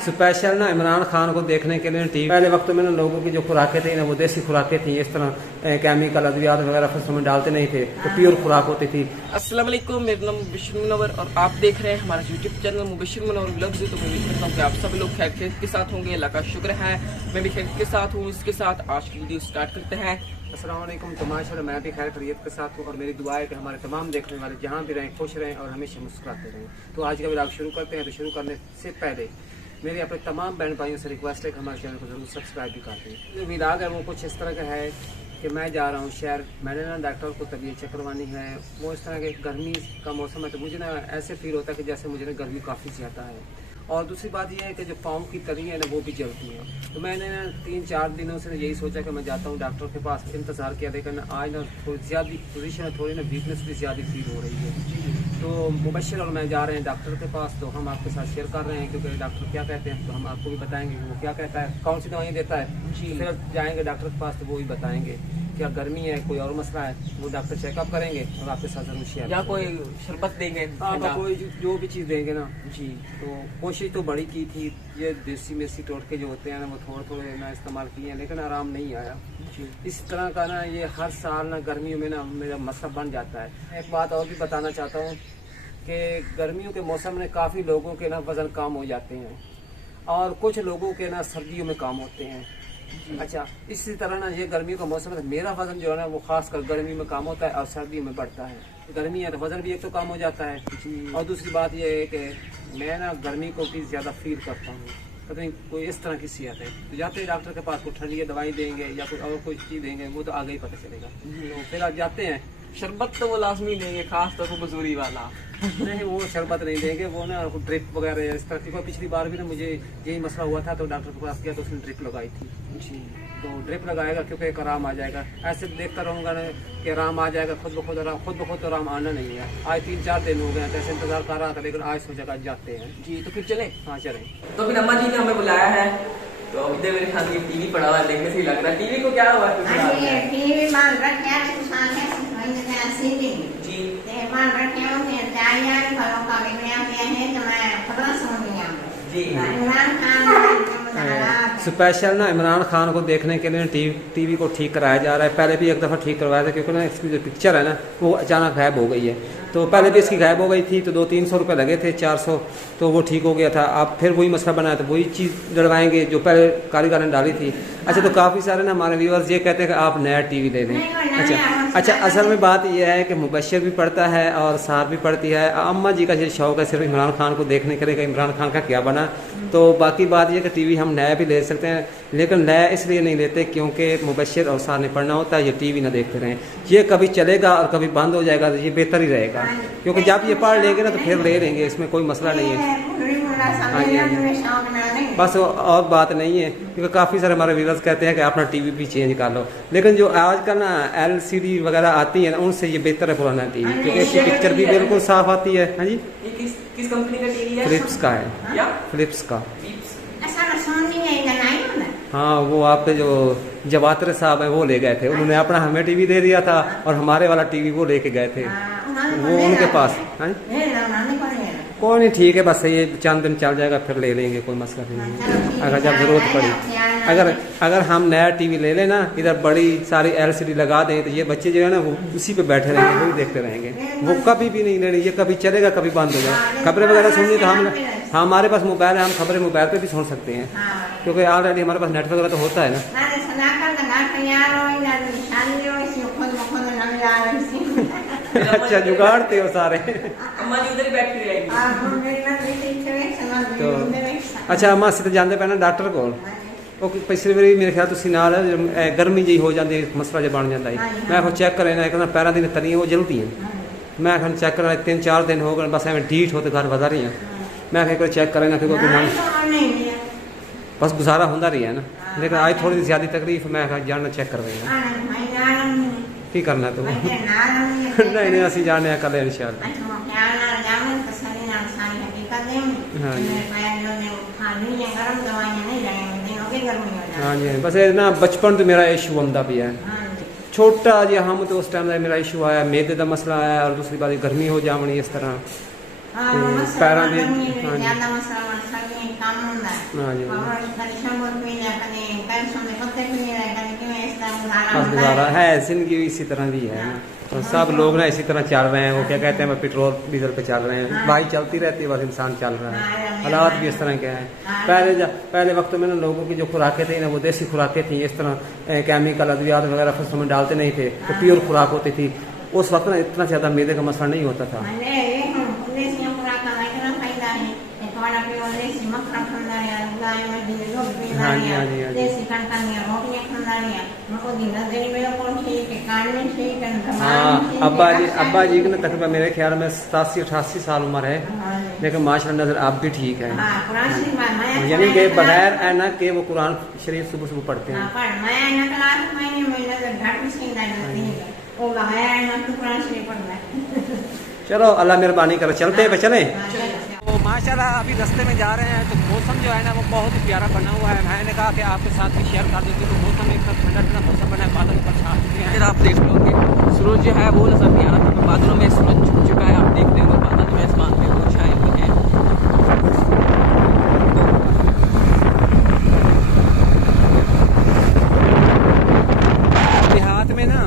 Special ना इमरान खान को देखने के लिए टीवी पहले वक्त में ना लोगों की जो खुराकें थी ना वो देसी खुराकें थी, इस तरह केमिकल अद्वियात वगैरह फसलों में डालते नहीं थे, तो प्योर खुराक होती थी। अस्सलाम वालेकुम, मेरा नाम मुबशिर मुनव्वर और आप देख रहे हैं हमारा YouTube channel Mubashir Munawwar vlogs. तो मैं उम्मीद करता हूँ कि आप सब लोग खैरियत के साथ होंगे, अल्लाह का शुक्र है मैं भी खैरियत के साथ हूँ। इसके साथ आज की वीडियो स्टार्ट करते हैं। अस्सलाम वालेकुम, तो माशाल्लाह मैं भी खैर खैरियत के साथ हूँ और मेरी दुआ है कि हमारे तमाम देखने वाले जहाँ भी रहें खुश रहें और हमेशा मुस्कुराते रहें। तो आज का व्लॉग शुरू करते हैं। तो शुरू करने से पहले मेरी अपने तमाम बहन भाइयों से रिक्वेस्ट है कि हमारे चैनल को जरूर सब्सक्राइब भी कर दें। जो व्लॉग है वो कुछ इस तरह का है कि मैं जा रहा हूँ शहर, मैंने ना डॉक्टर को तबीयत चेक करवानी है। वो इस तरह के गर्मी का मौसम है तो मुझे ना ऐसे फील होता है कि जैसे मुझे ना गर्मी काफ़ी ज़्यादा है। और दूसरी बात यह है कि जो पाँव की तली है ना वो भी जलती है। तो मैंने ना 3-4 दिनों से यही सोचा कि मैं जाता हूँ डॉक्टर के पास, इंतज़ार किया, लेकिन आज ना थोड़ी ज़्यादा पोजीशन है, थोड़ी ना वीकनेस भी ज़्यादा फील हो रही है। तो मुबशिर और मैं जा रहे हैं डॉक्टर के पास, तो हम आपके साथ शेयर कर रहे हैं क्योंकि डॉक्टर क्या कहते हैं तो हम आपको भी बताएंगे कि वो क्या कहता है, कौन सी दवाइयाँ देता है। फिर जाएंगे डॉक्टर के पास तो वो ही बताएंगे क्या गर्मी है, कोई और मसला है, वो डॉक्टर चेकअप करेंगे और आपके साथ जरूर शेयर या कोई शरबत देंगे, कोई जो भी चीज़ देंगे ना जी। तो कोशिश तो बड़ी की थी, ये देसी मेसी टोटके जो होते हैं ना वो थोड़े थोड़े ना इस्तेमाल किए हैं, लेकिन आराम नहीं आया। इस तरह का ना ये हर साल ना गर्मियों में ना मेरा मसला बन जाता है। एक बात और भी बताना चाहता हूँ कि गर्मियों के मौसम में काफ़ी लोगों के ना वज़न कम हो जाते हैं और कुछ लोगों के ना सर्दियों में कम होते हैं। अच्छा, इसी तरह ना ये गर्मियों का मौसम है, मेरा वजन जो है ना वो खासकर गर्मी में कम होता है और सर्दियों में बढ़ता है। गर्मी है तो वजन भी एक तो कम हो जाता है और दूसरी बात ये है कि मैं ना गर्मी को भी ज़्यादा फील करता हूँ, पता नहीं कोई इस तरह की सेहत है। तो जाते हैं डॉक्टर के पास, कोई ठंडी दवाई देंगे या कोई और कोई चीज़ देंगे वो तो आगे ही पता चलेगा। तो फिर आप जाते हैं, शरबत तो वो लाजमी देंगे, खास तौर पर मजदूरी वाला। नहीं वो शरबत नहीं देंगे, वो ना ड्रिप वगैरह इस तरह की। पिछली बार भी ना मुझे यही मसला हुआ था तो डॉक्टर के पास गया तो उसने ड्रिप लगाई थी जी। तो ड्रिप लगाएगा क्योंकि एक आराम आ जाएगा। ऐसे देखता रहूँगा ना कि आराम आ जाएगा, खुद ब खुद आराम आना नहीं है। आज 3-4 दिन हो गए हैं, ऐसे इंतजार कर रहा था, लेकिन आज सोचा जाते हैं जी। तो फिर चले? हाँ चलें। तो फिर अम्मा जी ने हमें बुलाया है, तो अभी मेरे साथ ये टीवी पड़ा हुआ है, देखने से ही लग रहा है। टीवी को क्या हुआ है? स्पेशल ना इमरान खान को देखने के लिए टीवी को ठीक कराया जा रहा है। पहले भी एक दफ़ा ठीक करवाया था क्योंकि ना इसकी जो पिक्चर है ना वो अचानक गायब हो गई है। तो पहले भी इसकी गायब हो गई थी तो 200-300 रुपये लगे थे, 400, तो वो ठीक हो गया था। अब फिर वही मसला बनाया तो वही चीज़ डलवाएंगे जो पहले कारीगर ने डाली थी। अच्छा, तो काफ़ी सारे ना हमारे व्यूअर्स ये कहते हैं कि आप नया टीवी ले लें। अच्छा, असल में बात यह है कि मुबशिर भी पढ़ता है और सार भी पढ़ती है। अम्मा जी का ये शौक़ है सिर्फ इमरान खान को देखने के लिए कि इमरान खान का क्या बना। तो बाकी बात यह कि टीवी हम नया भी ले सकते हैं, लेकिन नया इसलिए नहीं लेते क्योंकि मुबशिर और सार ने पढ़ना होता है, ये टीवी ना देखते रहें। ये कभी चलेगा और कभी बंद हो जाएगा तो ये बेहतर ही रहेगा, क्योंकि जब ये पढ़ लेंगे ना तो फिर ले लेंगे, इसमें कोई मसला नहीं है। बस और बात नहीं है, क्योंकि काफ़ी सारे हमारे व्यूअर्स कहते हैं कि अपना टीवी भी चेंज कर लो, लेकिन जो आजकल ना LCD वगैरह आती है ना उनसे ये बेहतर है पुराना टीवी, क्योंकि इसकी पिक्चर भी बिल्कुल साफ आती है। हाँ जी, किस कंपनी का टीवी है? फिलिप्स का है। फिलिप्स का। हाँ, वो आपके जो जवातर साहब हैं वो ले गए थे, उन्होंने अपना हमें टीवी दे दिया था और हमारे वाला टीवी वो लेके गए थे, वो उनके पास। हाँ कोई नहीं, ठीक है, बस ये चंद दिन चल जाएगा, फिर ले लेंगे, कोई मसला नहीं है। अगर जब जरूरत पड़ी, अगर हम नया टीवी ले लेना, इधर बड़ी सारी LCD लगा दें तो ये बच्चे जो है ना वो उसी पे बैठे रहेंगे, वही देखते रहेंगे। वो कभी भी नहीं लेनी, ये कभी चलेगा कभी बंद हो जाए। खबरें वगैरह सुननी तो हमारे पास मोबाइल है, हम खबरें मोबाइल पे भी सुन सकते हैं, क्योंकि ऑलरेडी हमारे पास नेट वगैरह तो होता है ना। अच्छा, जुगाड़ते हो सारे। अम्मा जी उधर ही बैठी रहेगी। तो अच्छा, अम्मा से तो जाते पैना डॉक्टर को पिछली बारी मेरे ख्याल तुम नाल गर्मी जी हो जाती, मसला जो बन जाता है। मैं फिर चेक करें ना, पैरों की तलियां वो जलती हैं। मैं फिर चेक करा 3-4 दिन हो गए, बस एवं ढीठ होते घर बता रही हैं। मैं फिर चेक करें ना फिर बस गुजारा होता रही है ना, लेकिन आज थोड़ी ज़्यादा तकलीफ, मैं जाना चेक करवाई की करना तो नहीं असं जाने कल इंशाल्लाह। हाँ जी, बस ना बचपन तो मेरा इशू आंदा भी है, छोटा जी हम तो उस टाइम मेरा इशू आया, मैदे का मसला आया और दूसरी बात गर्मी हो जावनी इस तरह। पैरों की हाँ जी ज्यादा मसला मसला काम होता है हाँ जी और कभी शंबर पे या कभी पैसों में पत्ते पे नहीं रहेगा लेकिन इस तरह बस गुजारा है जिंदगी इसी तरह भी है ना। तो सब लोग ना इसी तरह चल रहे हैं, वो क्या कहते हैं पेट्रोल डीजल पे चल रहे हैं, बाइक चलती रहती है बस इंसान चल रहा है। हालात भी इस तरह के हैं। पहले वक्त में ना लोगों की जो खुराकें थी ना वो देसी खुराकें थी, इस तरह केमिकल अद्वियात वगैरह फसलों में डालते नहीं थे, तो प्योर खुराक होती थी। उस वक्त ना इतना ज्यादा मैदे का मसला नहीं होता था। हाँ जी हाँ जी हाँ जी हाँ अब्बा जी की ना तकरीबन मेरे ख्याल में 87-88 साल उम्र है, लेकिन माशाल्लाह नजर आप भी ठीक है। यानी कि बगैर है ना कि वो कुरान शरीफ सुबह सुबह पढ़ते हैं। चलो अल्लाह मेहरबानी करे, चलते हैं चले। तो माशाल्लाह अभी रास्ते में जा रहे हैं तो मौसम जो है ना वो बहुत ही प्यारा बना हुआ है। मैंने कहा कि आपके साथ भी शेयर कर देते, तो मौसम एक ठंडा ठंडा मौसम बना है, बादल ऊपर छा चुके हैं। फिर आप देख लोगे सूरज जो है वो नजर नहीं आ रहा था, बादलों में सूरज छुप चुका है। आप देखते हो बादल में आसमान में वो छाए हुए हैं। देहात में ना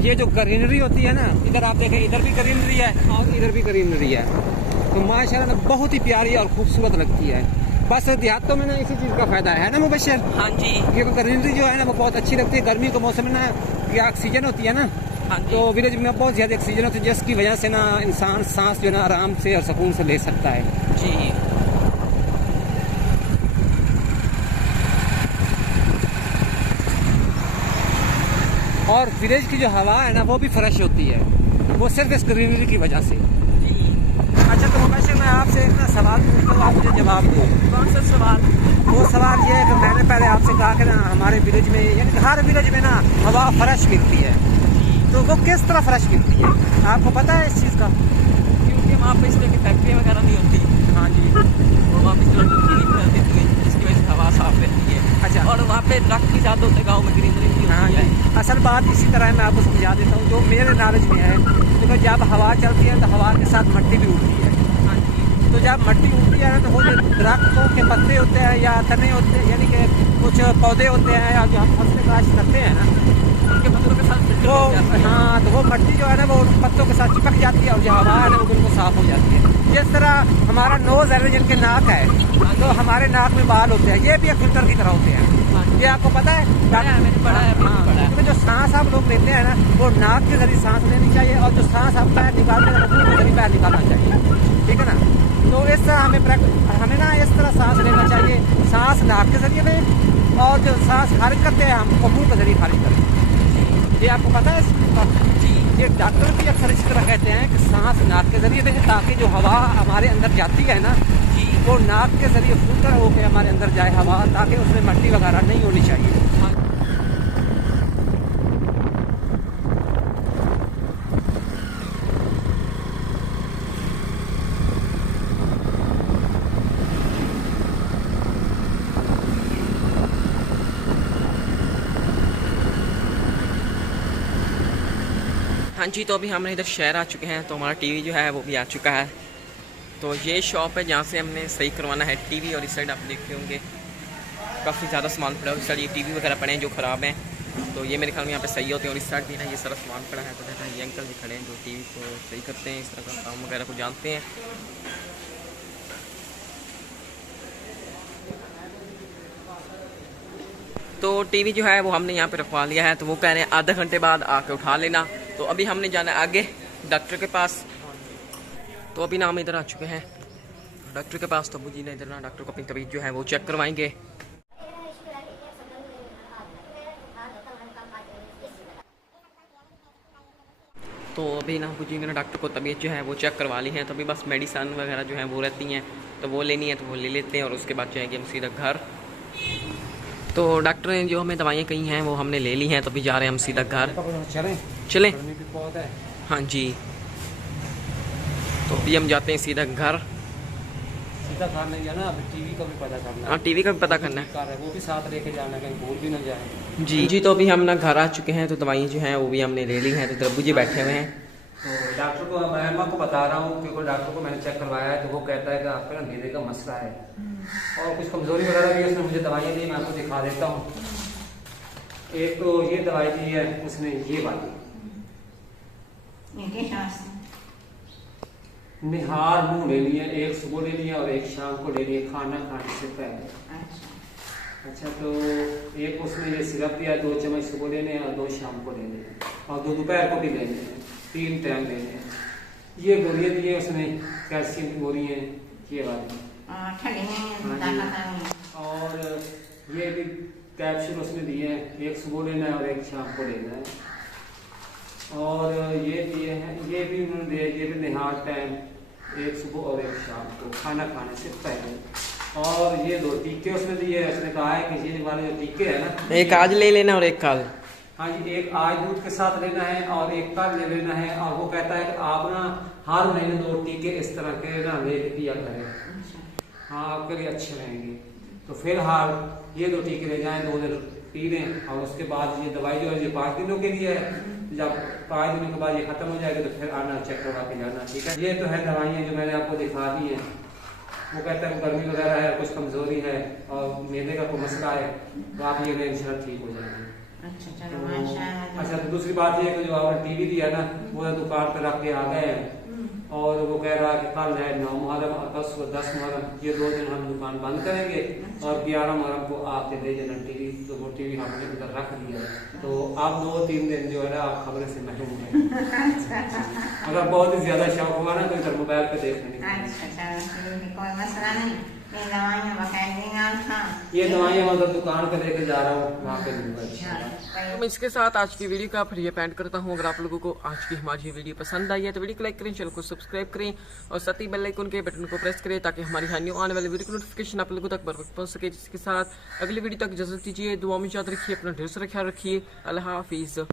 ये जो ग्रीनरी होती है ना, इधर आप देखें इधर भी ग्रीनरी है और इधर भी ग्रीनरी है, तो माशाल्लाह बहुत ही प्यारी और खूबसूरत लगती है। बस देहातों में ना इसी चीज़ का फायदा है ना मुबशर। हाँ जी, क्योंकि ग्रीनरी जो है ना वो बहुत अच्छी लगती है। गर्मी के मौसम में ना ये ऑक्सीजन होती है ना, हाँ जी। तो विलेज में बहुत ज़्यादा ऑक्सीजन होती है, जिसकी वजह से ना इंसान सांस जो है ना आराम से और सुकून से ले सकता है। जी और विलेज की जो हवा है ना वो भी फ्रेश होती है, वो सिर्फ इस ग्रीनरी की वजह से। अच्छा तो मुबशर मैं आपसे एक ना सवाल पूछता हूँ, आप मुझे जवाब दो। कौन सा सवाल? वो सवाल ये है कि मैंने पहले आपसे कहा कि ना हमारे विलेज में यानी कि हर विलेज में ना हवा फ्रेश मिलती है, तो वो किस तरह फ्रेश मिलती है आपको पता है इस चीज़ का? क्योंकि वहाँ पे इस तरह की फैक्ट्री वगैरह नहीं होती। हाँ जी, वो वहाँ पे इस तरह की नहीं रहती है, जिसकी वजह से हवा साफ रहती है। अच्छा। और वहाँ पे दरख्त भी ज़्यादा होते हैं, गाँव में ग्रीनरी भी हाँ होती है। जी, असल बात इसी तरह है, मैं आपको समझा देता हूँ जो मेरे नॉलेज में है। तो जब हवा चलती है तो हवा के साथ मिट्टी भी उड़ती है। हाँ जी, तो जब मिट्टी उड़ती है ना तो वो जो दरख्तों के पत्ते होते हैं या तने होते हैं, यानी कि कुछ पौधे होते हैं या जो हम फसल काश्त करते हैं ना, उनके पत्तों के साथ तो हाँ तो वो मिट्टी जो है ना वो उन पत्तों के साथ चिपक जाती है और जो हवा है ना वो बिल्कुल साफ हो जाती है। जिस तरह हमारा नोज है जिनके नाक है, तो हमारे नाक में बाल होते हैं, ये भी एक फिल्टर की तरह होते हैं। ये आपको पता है? मैंने पढ़ा है, हाँ, पढ़ा है। क्योंकि जो सांस आप लोग लेते हैं ना वो नाक के जरिए सांस लेनी चाहिए, और जो सांस आप पैर निकालते हैं मुंह के जरिए पैर निकालना चाहिए, ठीक है ना। तो इस तरह हमें ना इस तरह सांस लेना चाहिए, सांस नाक के जरिए लें और जो सांस खारिज करते हैं हम मुंह के जरिए खारिज करते हैं। ये आपको पता है? ये डॉक्टर भी अक्सर इस तरह कहते हैं कि सांस नाक के जरिए लें, ताकि जो हवा हमारे अंदर जाती है ना वो नाक के जरिए फिल्टर होकर हमारे अंदर जाए हवा, ताकि उसमें मिट्टी वगैरह नहीं होनी चाहिए। हाँ जी, तो अभी हमने इधर शहर आ चुके हैं, तो हमारा टीवी जो है वो भी आ चुका है। तो ये शॉप है जहाँ से हमने सही करवाना है टीवी, और इस साइड आप देखते होंगे काफ़ी ज़्यादा सामान पड़ा है। इस साइड ये टीवी वगैरह पड़े हैं जो ख़राब हैं, तो ये मेरे ख्याल में यहाँ पे सही होते हैं। और इस साइड भी ना ये सारा सामान पड़ा है, तो देखा ये अंकल भी खड़े हैं जो टीवी को सही करते हैं, इस तरह का काम वगैरह को जानते हैं। तो टीवी जो है वो हमने यहाँ पे रखवा लिया है, तो वो कह रहे हैं आधे घंटे बाद आके उठा लेना। तो अभी हमने जाना है आगे डॉक्टर के पास। तो अभी ना हम इधर आ चुके हैं डॉक्टर के पास, तो अबू जी ने इधर ना डॉक्टर को अपनी तबीयत जो है वो चेक करवाएंगे। तो अभी ना अबू जी ने डॉक्टर को तबीयत जो है वो चेक करवा ली है, तो अभी बस मेडिसन वगैरह जो है वो रहती हैं, तो वो लेनी है तो वो ले लेते हैं, और उसके बाद जाएंगे हम सीधा घर। तो डॉक्टर ने जो हमें दवाइयाँ कही हैं वो हमने ले ली हैं, तो अभी जा रहे हैं हम सीधा घर। चलें? हाँ जी, तो अभी हम जाते हैं सीधा घर। सीधा घर नहीं जाना, टीवी का भी पता करना। हाँ, टीवी का भी पता करना है, वो भी साथ लेके जाना, कहीं भूल भी ना जाए। जी। तो अभी हम ना घर आ चुके हैं, तो दवाइयाँ जो हैं वो भी हमने ले ली हैं। तो इधर अब्बू जी बैठे हुए हैं, तो डॉक्टर को मैं अम्मा को बता रहा हूँ, क्योंकि डॉक्टर को मैंने चेक करवाया है तो वो कहता है कि आपका ना मैदे का मसला है और कुछ कमजोरी वगैरह भी है। उसने मुझे दवाइयाँ दी, मैं आपको दिखा देता हूँ। एक तो ये दवाई दी है उसने, ये वाली निहार मुंह लेनी है, एक सुबह लेनी है और एक शाम को लेनी है खाना खाने से पहले। अच्छा, तो एक उसने ये सिरप दिया, 2 चम्मच सुबह लेने हैं और 2 शाम को लेने हैं और 2 दोपहर को भी लेने हैं, 3 टाइम लेने हैं। ये गोलियाँ दी है उसने, कैल्शियम की गोलियाँ, ये वाली। और ये भी कैप्सूल उसने दिए हैं, एक सुबह लेना है और एक शाम को लेना है। और ये दिए हैं, ये भी उन्होंने दिए, ये भी निहार टाइम, एक सुबह और एक शाम को खाना खाने से पहले। और ये 2 टीके उसने दिए हैं। उसने कहा है कि ये वाले जो टीके है ना, एक आज ले लेना और एक कल। हाँ जी, एक आज दूध के साथ लेना है और एक कल ले लेना है। और वो कहता है कि आप ना हर महीने 2 टीके इस तरह के ना ले पिया करें, हाँ आपके लिए अच्छे रहेंगे। तो फिलहाल ये 2 टीके ले जाएं, 2 दिन पी लें और उसके बाद ये दवाई जो है ये 5 दिनों के लिए है। जब 5 दिनों के बाद ये खत्म हो जाएगा तो फिर आना, चेक करवा के जाना, ठीक है। ये तो है दवाइयाँ जो मैंने आपको दिखा दी हैं। वो कहता है गर्मी वगैरह है, कुछ कमजोरी है और मैदे का कोई मसला है, तो आप ये इंशाल्लाह ठीक हो जाएंगे। अच्छा, तो दूसरी बात ये कि जो आपने टीवी दिया ना, वो दुकान पर रख के आ गए हैं और वो कह रहा है कि कल है 9 मुहर्रम और 10 मुहर्रम, ये 2 दिन हम दुकान बंद करेंगे और 11 मुहर्रम को आपके दे देना टीवी। तो वो टीवी हमने उधर रख दिया है, तो आप 2-3 दिन जो है ना आप खबरें से महरूम हैं। अगर बहुत ही ज्यादा शौक हुआ ना तो इधर मोबाइल पे देख लेंगे। कोई मसला नहीं, ये दवाइयाँ ये दवाइयाँ मैं उधर दुकान पे लेके जा रहा हूँ, वहाँ पे दूंगा। मैं इसके साथ आज की वीडियो का फिर ये पेंट करता हूँ। अगर आप लोगों को आज की हमारी वीडियो पसंद आई है तो वीडियो को लाइक करें, चैनल को सब्सक्राइब करें और साथ ही बेल आइकन के बटन को प्रेस करें ताकि हमारी न्यू आने वाली वीडियो की नोटिफिकेशन आप लोगों तक बराबर पहुंच सके। जिसके साथ अगली वीडियो तक इजाजत दीजिए, दुआ में याद रखिए, अपना ढेर सारा ख्याल रखिए। अल्लाह हाफिज।